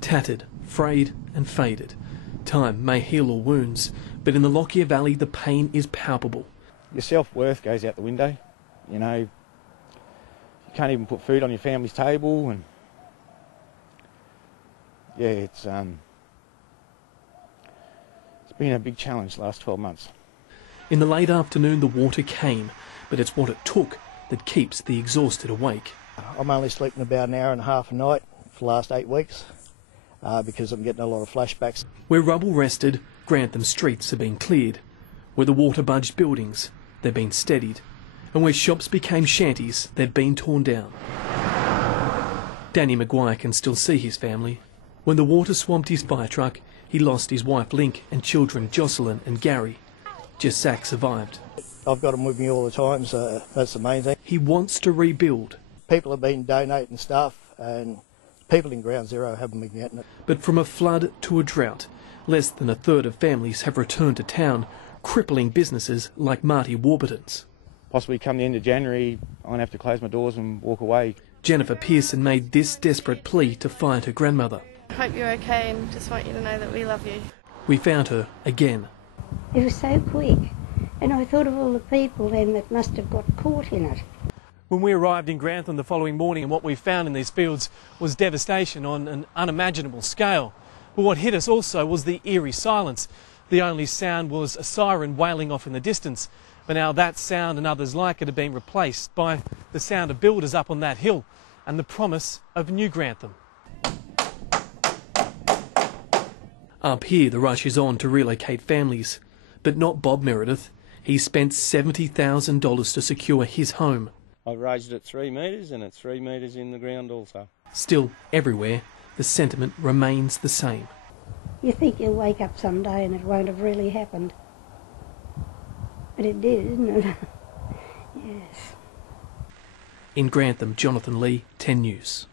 Tattered, frayed and faded. Time may heal all wounds, but in the Lockyer Valley the pain is palpable. Your self-worth goes out the window. You know, you can't even put food on your family's table, and yeah, it's been a big challenge the last 12 months. In the late afternoon the water came, but it's what it took that keeps the exhausted awake. I'm only sleeping about an hour and a half a night for the last 8 weeks because I'm getting a lot of flashbacks. Where rubble rested, Grantham streets have been cleared. Where the water budged buildings, they've been steadied. And where shops became shanties, they've been torn down. Danny Maguire can still see his family. When the water swamped his fire truck, he lost his wife Link and children Jocelyn and Gary. Just Zach survived. I've got them with me all the time, so that's the main thing. He wants to rebuild. People have been donating stuff, and people in Ground Zero haven't been getting it. But from a flood to a drought, less than a third of families have returned to town, crippling businesses like Marty Warburton's. Possibly come the end of January, I'm going to have to close my doors and walk away. Jennifer Pearson made this desperate plea to find her grandmother. I hope you're okay and just want you to know that we love you. We found her again. It was so quick, and I thought of all the people then that must have got caught in it. When we arrived in Grantham the following morning, and what we found in these fields was devastation on an unimaginable scale. But what hit us also was the eerie silence. The only sound was a siren wailing off in the distance. But now that sound and others like it have been replaced by the sound of builders up on that hill and the promise of new Grantham. Up here, the rush is on to relocate families. But not Bob Meredith. He spent $70,000 to secure his home. I've raised it 3 metres and it's 3 metres in the ground also. Still, everywhere, the sentiment remains the same. You think you'll wake up someday and it won't have really happened. But it did, isn't it? Yes. In Grantham, Jonathan Lee, 10 News.